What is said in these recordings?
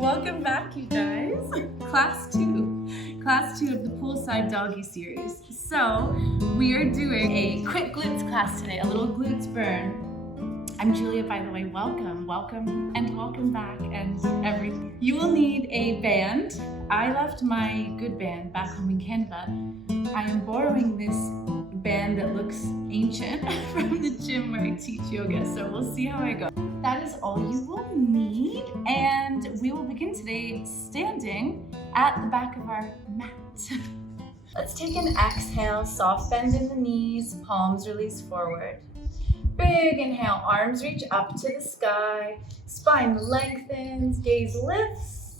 Welcome back, you guys. Class two of the poolside doggy series. So we are doing a quick glutes class today, a little glutes burn. I'm Julia, by the way. Welcome back and everything. You will need a band. I left my good band back home in Canada. I am borrowing this band that looks ancient from the gym where I teach yoga, so we'll see how I go. That is all you will need, and we will begin today standing at the back of our mat. Let's take an exhale, soft bend in the knees, palms release forward. Big inhale, arms reach up to the sky, spine lengthens, gaze lifts.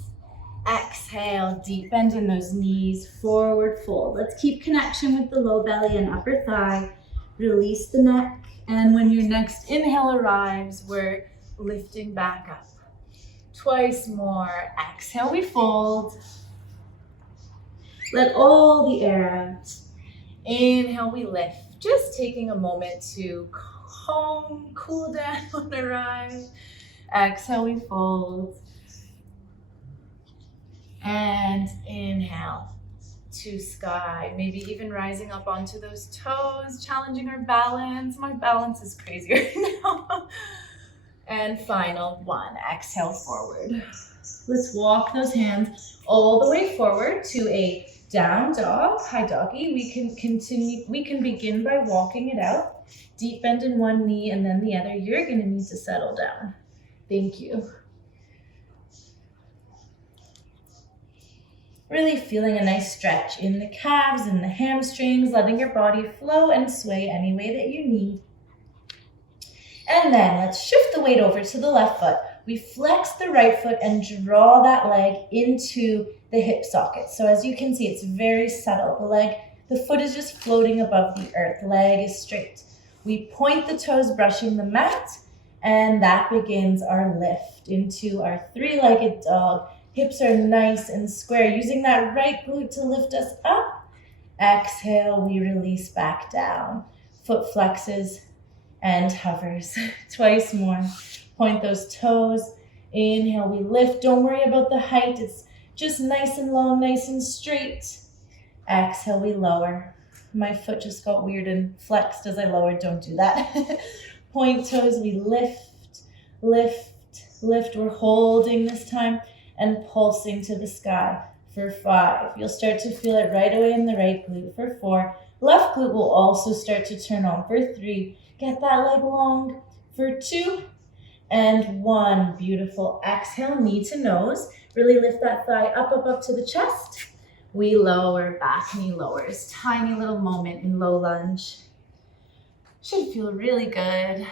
Exhale, deep bend in those knees, forward fold. Let's keep connection with the low belly and upper thigh. Release the neck, and when your next inhale arrives, we're lifting back up. Twice more. Exhale, we fold. Let all the air out. Inhale, we lift. Just taking a moment to cool down, arrive. Exhale, we fold. And inhale to sky. Maybe even rising up onto those toes, challenging our balance. My balance is crazy right now. And final one, exhale forward. Let's walk those hands all the way forward to a down dog, high doggy. We can begin by walking it out. Deep bend in one knee and then the other. You're gonna need to settle down. Thank you. Really feeling a nice stretch in the calves and the hamstrings, letting your body flow and sway any way that you need. And then let's shift the weight over to the left foot. We flex the right foot and draw that leg into the hip socket. So as you can see, it's very subtle. The foot is just floating above the earth. Leg is straight. We point the toes, brushing the mat, and that begins our lift into our three-legged dog. Hips are nice and square, using that right glute to lift us up. Exhale, we release back down. Foot flexes and hovers. Twice more. Point those toes. Inhale, we lift. Don't worry about the height. It's just nice and long, nice and straight. Exhale, we lower. My foot just got weird and flexed as I lowered. Don't do that. Point toes, we lift, lift, lift. We're holding this time and pulsing to the sky for 5. You'll start to feel it right away in the right glute for 4. Left glute will also start to turn on for 3. Get that leg long for 2 and 1. Beautiful. Exhale, knee to nose. Really lift that thigh up, up, up to the chest. We lower, back knee lowers. Tiny little moment in low lunge. Should feel really good.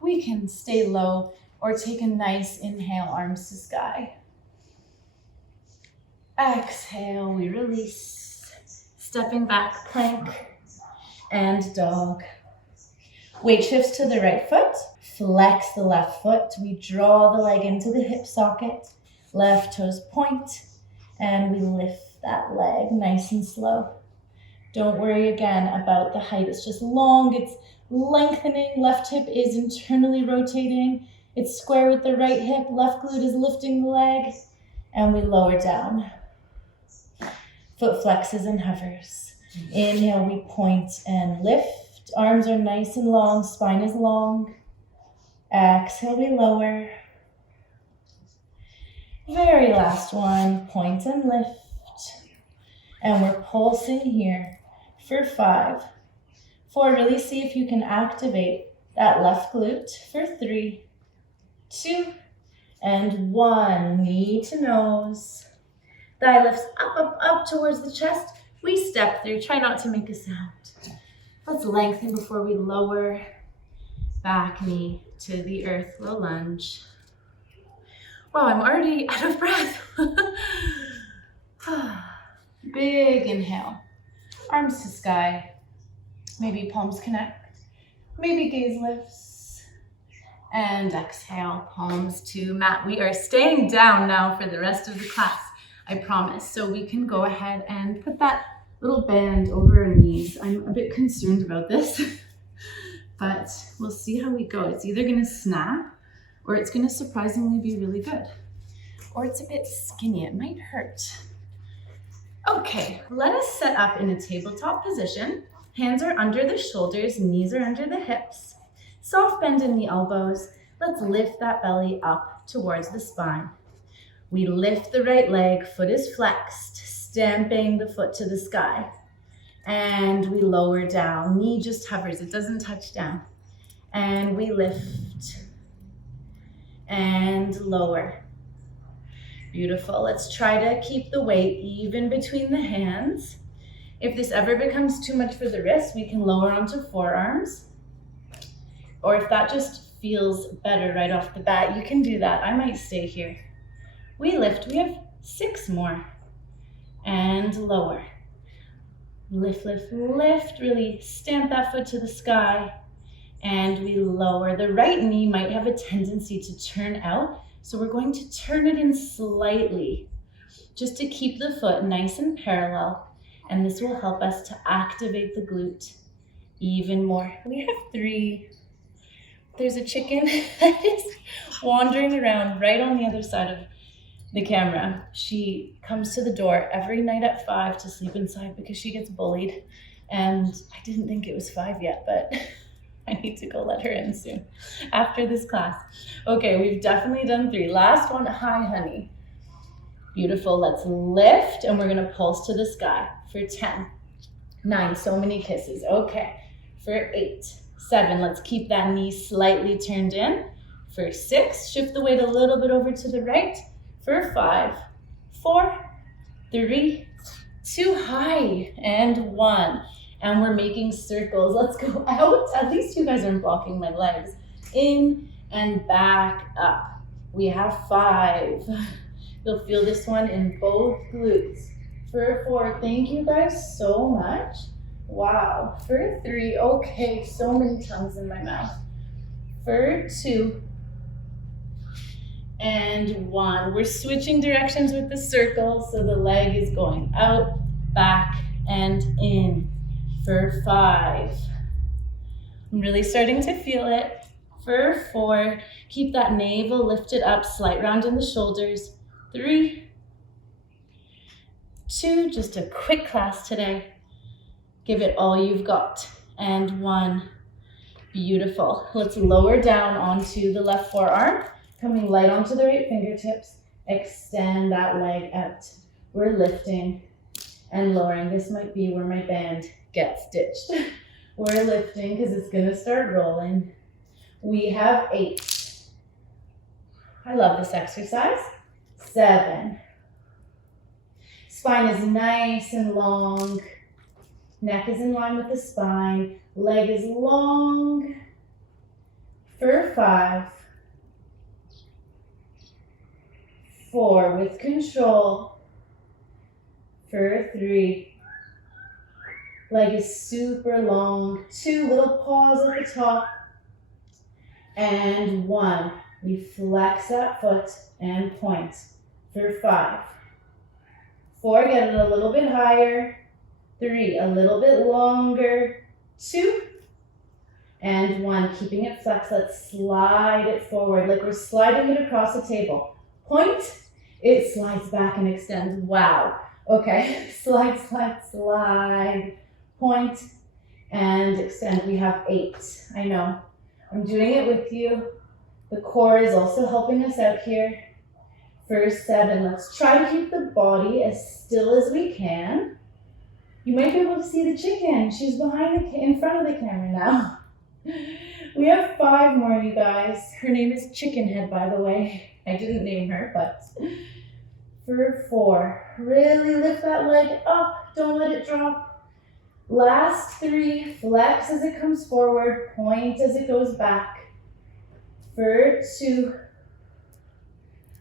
We can stay low or take a nice inhale, arms to sky. Exhale, we release. Stepping back, plank and dog. Weight shifts to the right foot. Flex the left foot. We draw the leg into the hip socket. Left toes point. And we lift that leg nice and slow. Don't worry again about the height. It's just long. It's lengthening. Left hip is internally rotating. It's square with the right hip. Left glute is lifting the leg. And we lower down. Foot flexes and hovers. Inhale, we point and lift. Arms are nice and long, spine is long. Exhale, we lower. Very last one, point and lift. And we're pulsing here for 5. 4, really see if you can activate that left glute for 3, 2, and 1. Knee to nose. Thigh lifts up, up, up towards the chest. We step through. Try not to make a sound. Let's lengthen before we lower. Back knee to the earth, low lunge. Wow, I'm already out of breath. Big inhale. Arms to sky. Maybe palms connect. Maybe gaze lifts. And exhale, palms to mat. We are staying down now for the rest of the class, I promise. So we can go ahead and put that little band over our knees. I'm a bit concerned about this, but we'll see how we go. It's either gonna snap or it's gonna surprisingly be really good. or it's a bit skinny. It might hurt. Okay, let us set up in a tabletop position. Hands are under the shoulders, knees are under the hips. Soft bend in the elbows. Let's lift that belly up towards the spine. We lift the right leg, foot is flexed, stamping the foot to the sky. And we lower down, knee just hovers, it doesn't touch down. And we lift and lower. Beautiful. Let's try to keep the weight even between the hands. If this ever becomes too much for the wrists, we can lower onto forearms. Or if that just feels better right off the bat, you can do that. I might stay here. We lift. We have 6 more. And lower. Lift, lift, lift. Really stamp that foot to the sky. And we lower. The right knee might have a tendency to turn out. So we're going to turn it in slightly just to keep the foot nice and parallel. And this will help us to activate the glute even more. We have 3. There's a chicken that is wandering around right on the other side of the camera. She comes to the door every night at 5 to sleep inside because she gets bullied. And I didn't think it was 5 yet, but I need to go let her in soon after this class. Okay, we've definitely done 3. Last one, hi honey. Beautiful, let's lift and we're gonna pulse to the sky for 10, 9, so many kisses. Okay, for 8, 7, let's keep that knee slightly turned in. For 6, shift the weight a little bit over to the right. For 5, 4, 3, 2, high, and 1. And we're making circles. Let's go out. At least you guys aren't blocking my legs. In and back up. We have 5. You'll feel this one in both glutes. For 4, thank you guys so much. Wow. For 3, okay, so many tongues in my mouth. For 2, and 1. We're switching directions with the circle, so the leg is going out, back, and in. For 5, I'm really starting to feel it. For 4, keep that navel lifted up, slight round in the shoulders. 3, 2, just a quick class today. Give it all you've got. And 1, beautiful. Let's lower down onto the left forearm, coming light onto the right fingertips. Extend that leg out. We're lifting and lowering. This might be where my band gets stitched. We're lifting because it's gonna start rolling. We have 8. I love this exercise. 7. Spine is nice and long. Neck is in line with the spine. Leg is long. For 5. 4 with control. For 3. Leg is super long. 2, little pause at the top. And 1. We flex that foot and point. For 5. 4, get it a little bit higher. 3, a little bit longer. 2. And 1, keeping it flexed. Let's slide it forward like we're sliding it across the table. Point, it slides back and extends. Wow. Okay, slide, slide, slide. Point and extend. We have 8. I know. I'm doing it with you. The core is also helping us out here. For 7, let's try to keep the body as still as we can. You might be able to see the chicken. She's in front of the camera now. We have 5 more, you guys. Her name is Chicken Head, by the way. I didn't name her, but for 4, really lift that leg up. Don't let it drop. Last 3, flex as it comes forward, point as it goes back. For 2,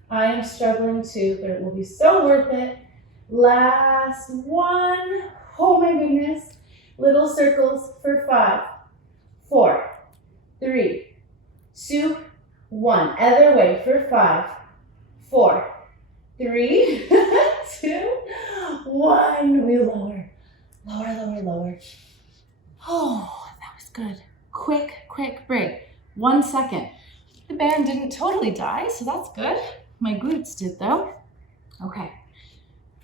I am struggling too, but it will be so worth it. Last 1, oh my goodness. Little circles for 5, 4, 3, 2, 1. Other way for 5, 4, 3, 2, 1. We lower. Lower, lower, lower. Oh, that was good. Quick break. 1 second. The band didn't totally die, so that's good. my glutes did though. Okay,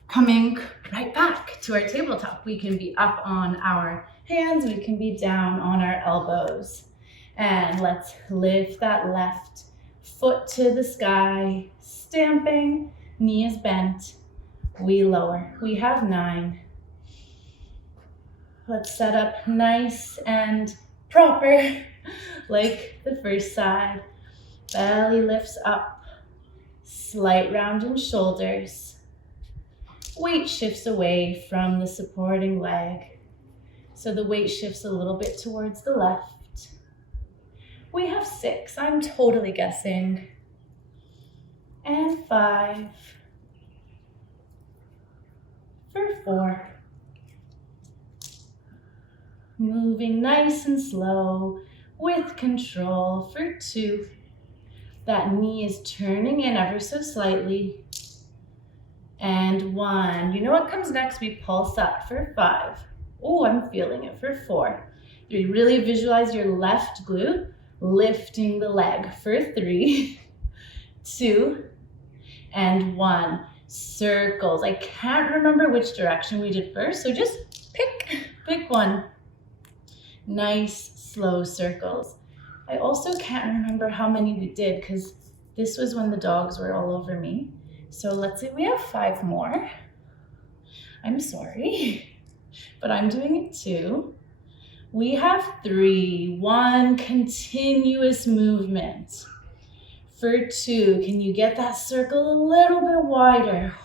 coming right back to our tabletop. We can be up on our hands, we can be down on our elbows. And let's lift that left foot to the sky, stamping, knee is bent. We lower. We have 9. Let's set up nice and proper, like the first side. Belly lifts up, slight round in shoulders. Weight shifts away from the supporting leg. So the weight shifts a little bit towards the left. We have 6, I'm totally guessing. And 5. For 4. Moving nice and slow with control for 2. That knee is turning in ever so slightly. And 1. You know what comes next? We pulse up for 5. Oh, I'm feeling it for 4. 3. Really visualize your left glute lifting the leg for 3, 2, and 1. Circles. I can't remember which direction we did first, so just pick one. Nice, slow circles. I also can't remember how many we did because this was when the dogs were all over me. So let's say we have 5 more. I'm sorry, but I'm doing it too. We have 3, 1 continuous movement. For 2, can you get that circle a little bit wider?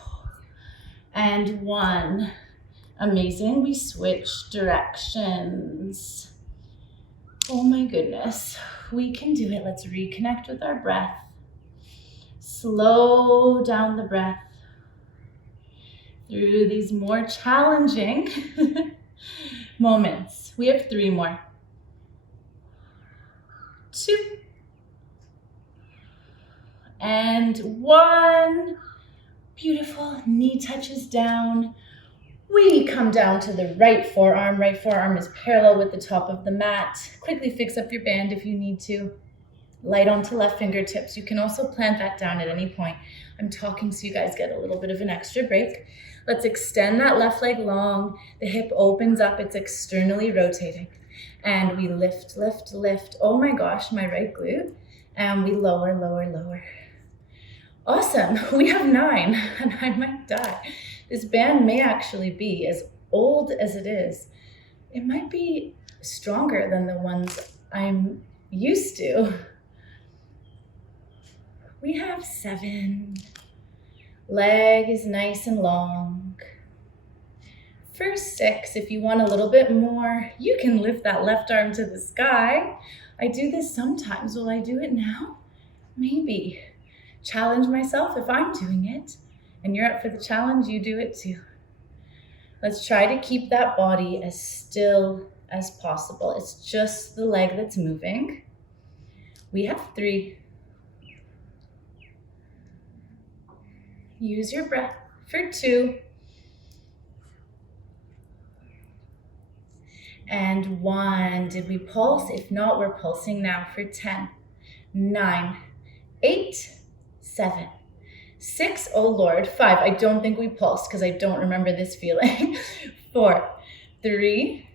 And 1, amazing, we switch directions. Oh my goodness, we can do it. Let's reconnect with our breath. Slow down the breath through these more challenging moments. We have 3 more. 2. And 1. Beautiful. Knee touches down. We come down to the right forearm. Right forearm is parallel with the top of the mat. Quickly fix up your band if you need to. Light onto left fingertips. You can also plant that down at any point. I'm talking so you guys get a little bit of an extra break. Let's extend that left leg long. The hip opens up. It's externally rotating. And we lift, lift, lift. Oh my gosh, my right glute. And we lower, lower, lower. Awesome. We have 9, and I might die. This band may actually be, as old as it is, it might be stronger than the ones I'm used to. We have 7. Leg is nice and long. For 6, if you want a little bit more, you can lift that left arm to the sky. I do this sometimes. Will I do it now? Maybe. Challenge myself if I'm doing it. And you're up for the challenge, you do it too. Let's try to keep that body as still as possible. It's just the leg that's moving. We have 3. Use your breath for 2. And 1. Did we pulse? If not, we're pulsing now for 10, 9, 8, 7, 6, oh Lord, 5. I don't think we pulsed because I don't remember this feeling. 4, 3,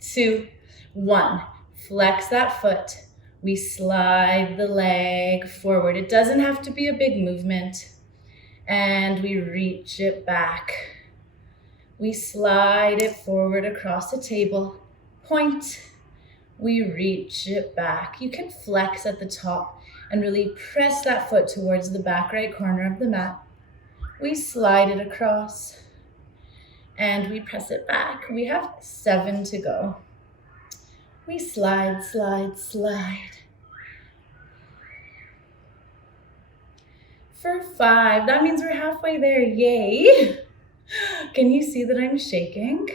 2, 1. Flex that foot. We slide the leg forward. It doesn't have to be a big movement. And we reach it back. We slide it forward across the table. Point. We reach it back. You can flex at the top and really press that foot towards the back right corner of the mat. We slide it across and we press it back. We have 7 to go. We slide, slide, slide. For 5, that means we're halfway there, yay. Can you see that I'm shaking?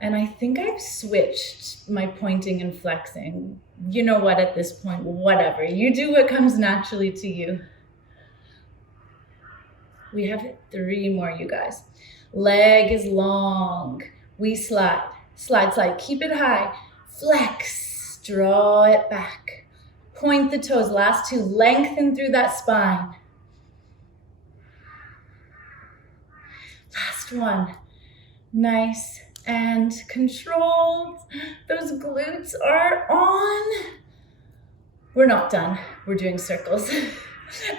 And I think I've switched my pointing and flexing. You know what, at this point, whatever. You do what comes naturally to you. We have 3 more, you guys. Leg is long. We slide, slide, slide. Keep it high. Flex, draw it back. Point the toes. Last 2, lengthen through that spine. last one. Nice and controlled. Those glutes are on. We're not done. We're doing circles.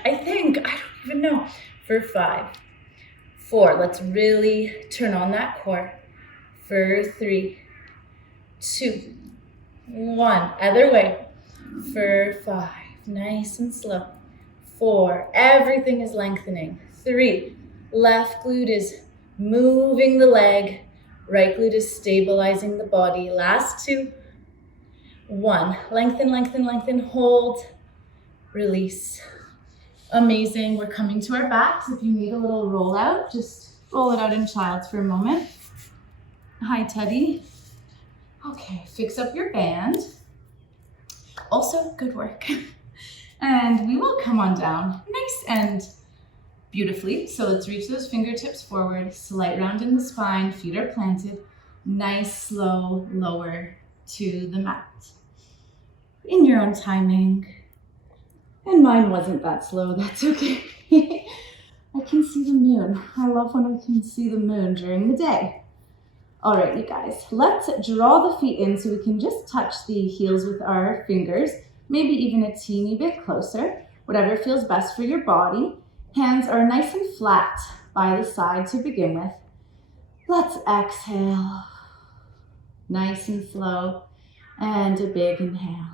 I don't even know. For 5, 4, let's really turn on that core. For 3, 2, 1, other way. For 5, nice and slow. 4, everything is lengthening. 3, left glute is moving the leg. Right glute is stabilizing the body. Last 2, 1, lengthen, lengthen, lengthen, hold, release. Amazing. We're coming to our backs. If you need a little roll out, just roll it out in child's for a moment. Hi, Teddy. Okay, fix up your band. Also, good work. And we will come on down nice and beautifully. So let's reach those fingertips forward, slight round in the spine, feet are planted, nice, slow, lower to the mat. In your own timing. And mine wasn't that slow, that's okay. I can see the moon. I love when I can see the moon during the day. All right, you guys, let's draw the feet in so we can just touch the heels with our fingers, maybe even a teeny bit closer, whatever feels best for your body. Hands are nice and flat by the side to begin with. Let's exhale, nice and slow, and a big inhale.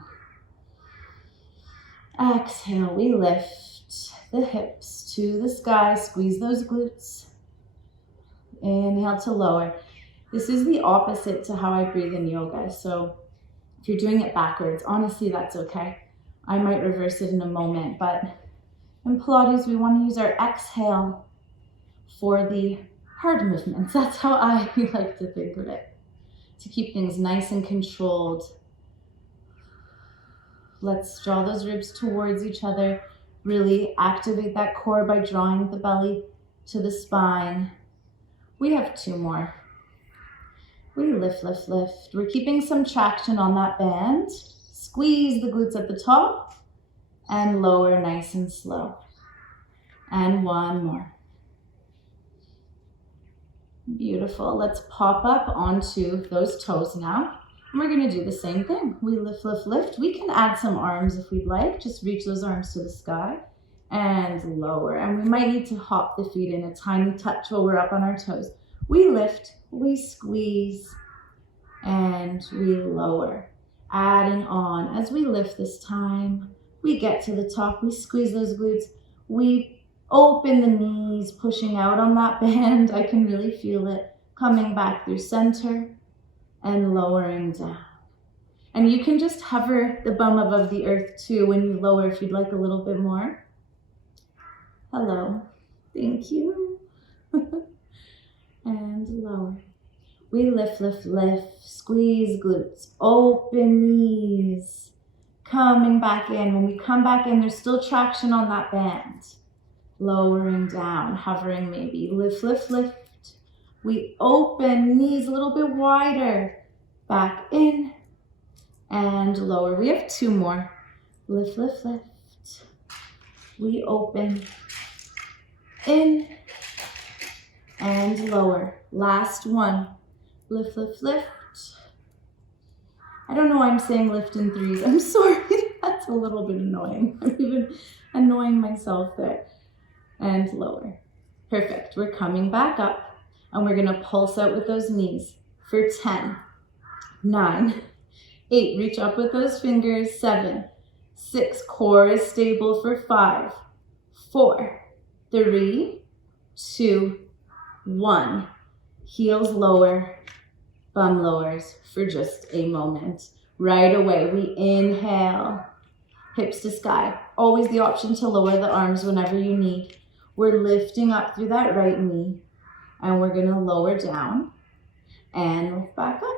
Exhale, we lift the hips to the sky, squeeze those glutes. Inhale to lower. This is the opposite to how I breathe in yoga. So if you're doing it backwards, honestly, that's okay. I might reverse it in a moment, but in Pilates, we want to use our exhale for the hard movements. That's how I like to think of it, to keep things nice and controlled. Let's draw those ribs towards each other. Really activate that core by drawing the belly to the spine. We have 2 more. We lift, lift, lift. We're keeping some traction on that band. Squeeze the glutes at the top and lower nice and slow. And 1 more. Beautiful. Let's pop up onto those toes now. And we're going to do the same thing. We lift, lift, lift. We can add some arms if we'd like. Just reach those arms to the sky and lower. And we might need to hop the feet in a tiny touch while we're up on our toes. We lift, we squeeze, and we lower. Adding on. As we lift this time, we get to the top. We squeeze those glutes. We open the knees, pushing out on that band. I can really feel it coming back through center and lowering down. And you can just hover the bum above the earth too when you lower if you'd like a little bit more. Hello. Thank you. And lower. We lift, lift, lift. Squeeze glutes. Open knees. Coming back in. When we come back in, there's still traction on that band. Lowering down, hovering maybe. Lift, lift, lift. We open, knees a little bit wider. Back in and lower. We have 2 more. Lift, lift, lift. We open, in and lower. Last one. Lift, lift, lift. I don't know why I'm saying lift in 3s. I'm sorry. That's a little bit annoying. I'm even annoying myself there. And lower. Perfect. We're coming back up. And we're going to pulse out with those knees for 10, 9, 8. Reach up with those fingers. 7, 6. Core is stable for 5, 4, 3, 2, 1. Heels lower, bum lowers for just a moment. Right away, we inhale, hips to sky. Always the option to lower the arms whenever you need. We're lifting up through that right knee. And we're going to lower down and lift back up.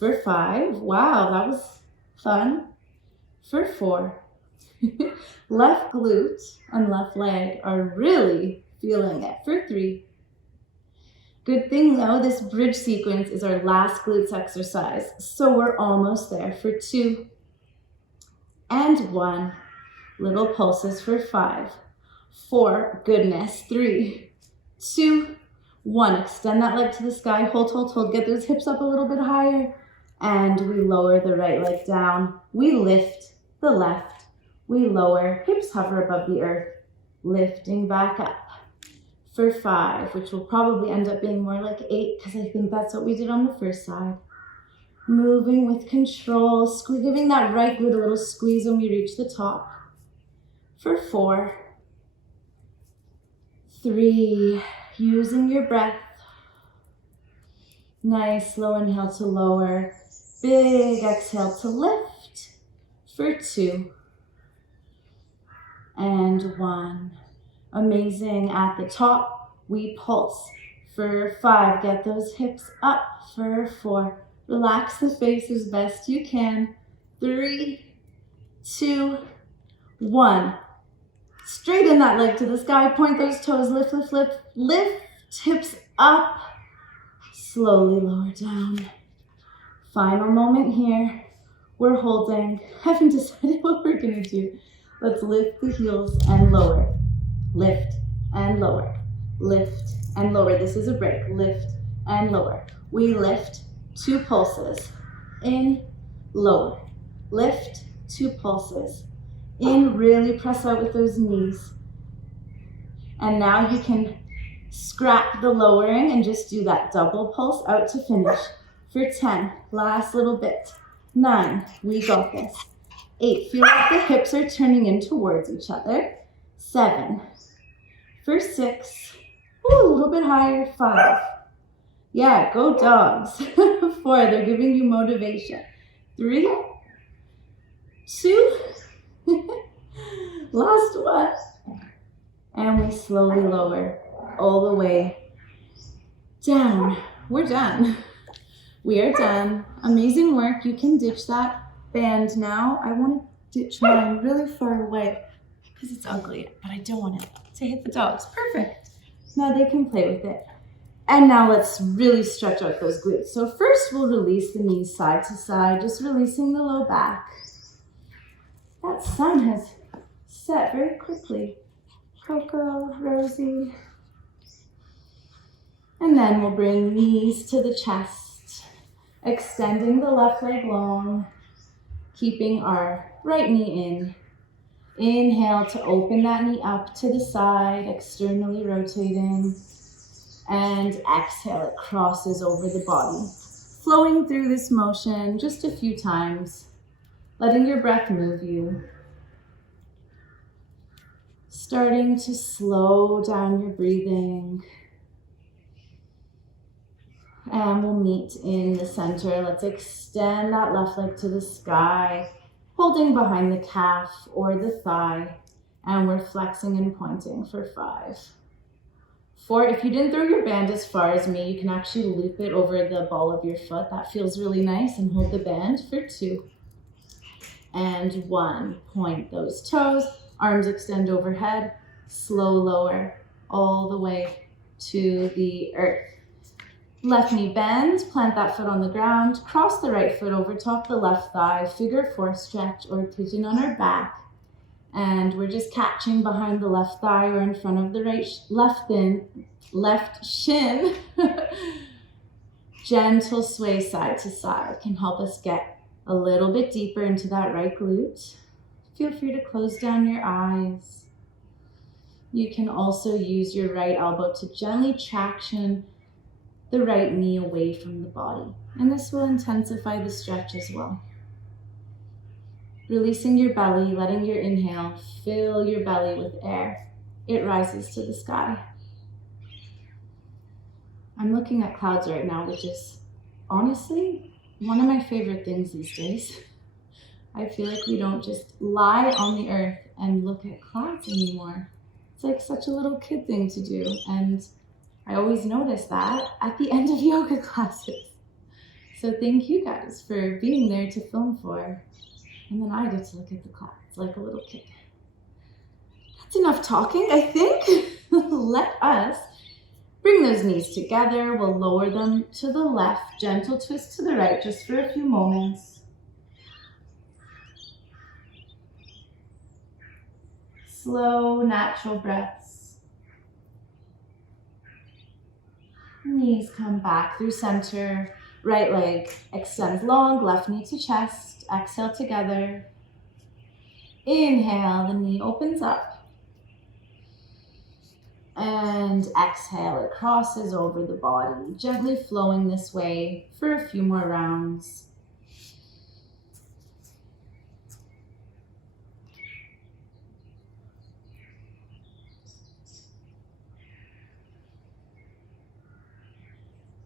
For 5, wow, that was fun. For 4, left glute and left leg are really feeling it. For 3, good thing though, this bridge sequence is our last glutes exercise. So we're almost there. For 2 and 1, little pulses for 5, 4, goodness, 3, 2, 1, extend that leg to the sky. Hold, hold, hold. Get those hips up a little bit higher. And we lower the right leg down. We lift the left. We lower. Hips hover above the earth. Lifting back up for 5, which will probably end up being more like 8 because I think that's what we did on the first side. Moving with control, giving that right glute a little squeeze when we reach the top. For 4, 3, using your breath. Nice, slow inhale to lower. Big exhale to lift. For 2. And 1. Amazing. At the top, we pulse. For 5, get those hips up. For 4, relax the face as best you can. 3, 2, 1. Straighten that leg to the sky. Point those toes. Lift, lift, lift. Lift. Hips up. Slowly lower down. Final moment here. We're holding. Haven't decided what we're going to do. Let's lift the heels and lower. Lift and lower. Lift and lower. This is a break. Lift and lower. We lift 2 pulses. In, lower. Lift 2 pulses. In, really press out with those knees. And now you can scrap the lowering and just do that double pulse out to finish. For 10, last little bit. 9, we got this. 8, feel like the hips are turning in towards each other. 7, for 6, ooh, a little bit higher. 5, yeah, go dogs. 4, they're giving you motivation. 3, 2, last one. And we slowly lower all the way down. We're done. We are done. Amazing work. You can ditch that band now. I want to ditch mine really far away because it's ugly, but I don't want it to hit the dogs. Perfect. Now they can play with it. And now let's really stretch out those glutes. So first we'll release the knees side to side, just releasing the low back. That sun has set very quickly. Coco, Rosie. And then we'll bring knees to the chest, extending the left leg long, keeping our right knee in. Inhale to open that knee up to the side, externally rotating. And exhale, it crosses over the body. Flowing through this motion just a few times, letting your breath move you. Starting to slow down your breathing. And we'll meet in the center. Let's extend that left leg to the sky, holding behind the calf or the thigh. And we're flexing and pointing for 5. 4, if you didn't throw your band as far as me, you can actually loop it over the ball of your foot. That feels really nice. And hold the band for 2. And 1, point those toes. Arms extend overhead, slow lower all the way to the earth. Left knee bend, plant that foot on the ground, cross the right foot over top the left thigh, figure 4 stretch or pigeon on our back. And we're just catching behind the left thigh or in front of the left shin. Gentle sway side to side can help us get a little bit deeper into that right glute. Feel free to close down your eyes. You can also use your right elbow to gently traction the right knee away from the body. And this will intensify the stretch as well. Releasing your belly, letting your inhale fill your belly with air. It rises to the sky. I'm looking at clouds right now, which is honestly one of my favorite things these days. I feel like we don't just lie on the earth and look at clouds anymore. It's like such a little kid thing to do. And I always notice that at the end of yoga classes. So thank you guys for being there to film for. And then I get to look at the clouds like a little kid. That's enough talking, I think. Let us bring those knees together. We'll lower them to the left. Gentle twist to the right just for a few moments. Slow, natural breaths. Knees come back through center. Right leg extends long, left knee to chest. Exhale together. Inhale, the knee opens up. And exhale, it crosses over the body, gently flowing this way for a few more rounds.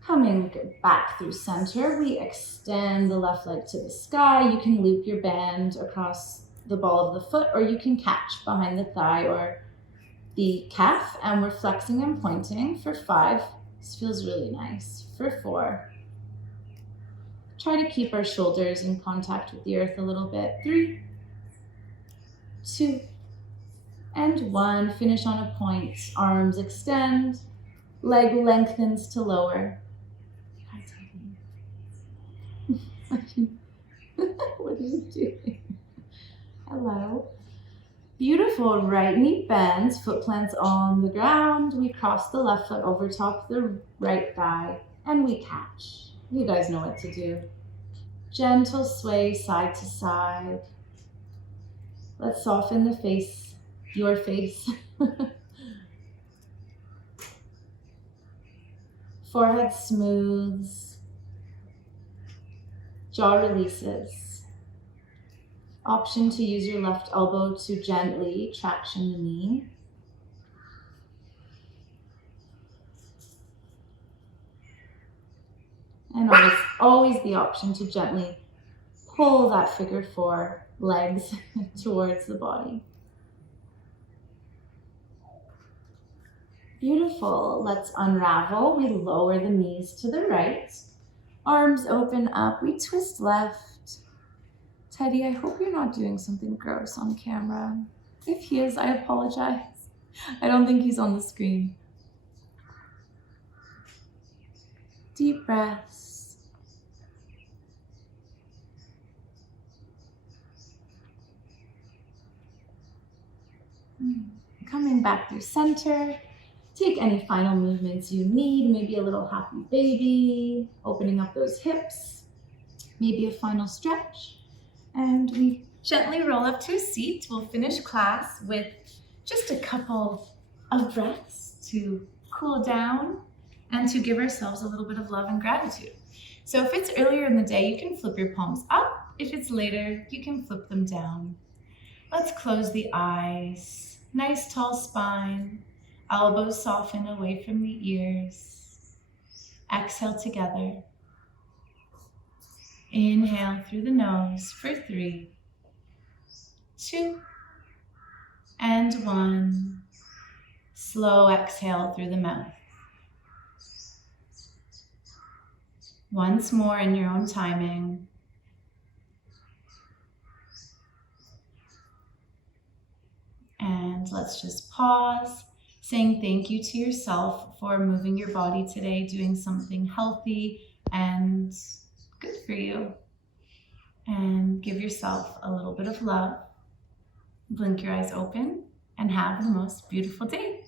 Coming back through center, we extend the left leg to the sky. You can loop your band across the ball of the foot, or you can catch behind the thigh or the calf, and we're flexing and pointing for 5. This feels really nice. For 4. Try to keep our shoulders in contact with the earth a little bit. 3, 2, and 1. Finish on a point. Arms extend. Leg lengthens to lower. What are you doing? Hello. Beautiful. Right knee bends, foot plants on the ground. We cross the left foot over top the right thigh, and we catch. You guys know what to do. Gentle sway side to side. Let's soften the face, your face. Forehead smooths. Jaw releases. Option to use your left elbow to gently traction the knee. And always the option to gently pull that figure 4 legs towards the body. Beautiful. Let's unravel. We lower the knees to the right. Arms open up. We twist left. Teddy, I hope you're not doing something gross on camera. If he is, I apologize. I don't think he's on the screen. Deep breaths. Coming back through center. Take any final movements you need, maybe a little happy baby, opening up those hips, maybe a final stretch. And we gently roll up to a seat. We'll finish class with just a couple of breaths to cool down and to give ourselves a little bit of love and gratitude. So if it's earlier in the day, you can flip your palms up. If it's later, you can flip them down. Let's close the eyes. Nice tall spine. Elbows soften away from the ears. Exhale together. Inhale through the nose for 3, 2, and 1. Slow exhale through the mouth. Once more in your own timing. And let's just pause, saying thank you to yourself for moving your body today, doing something healthy and good for you. And give yourself a little bit of love. Blink your eyes open and have the most beautiful day.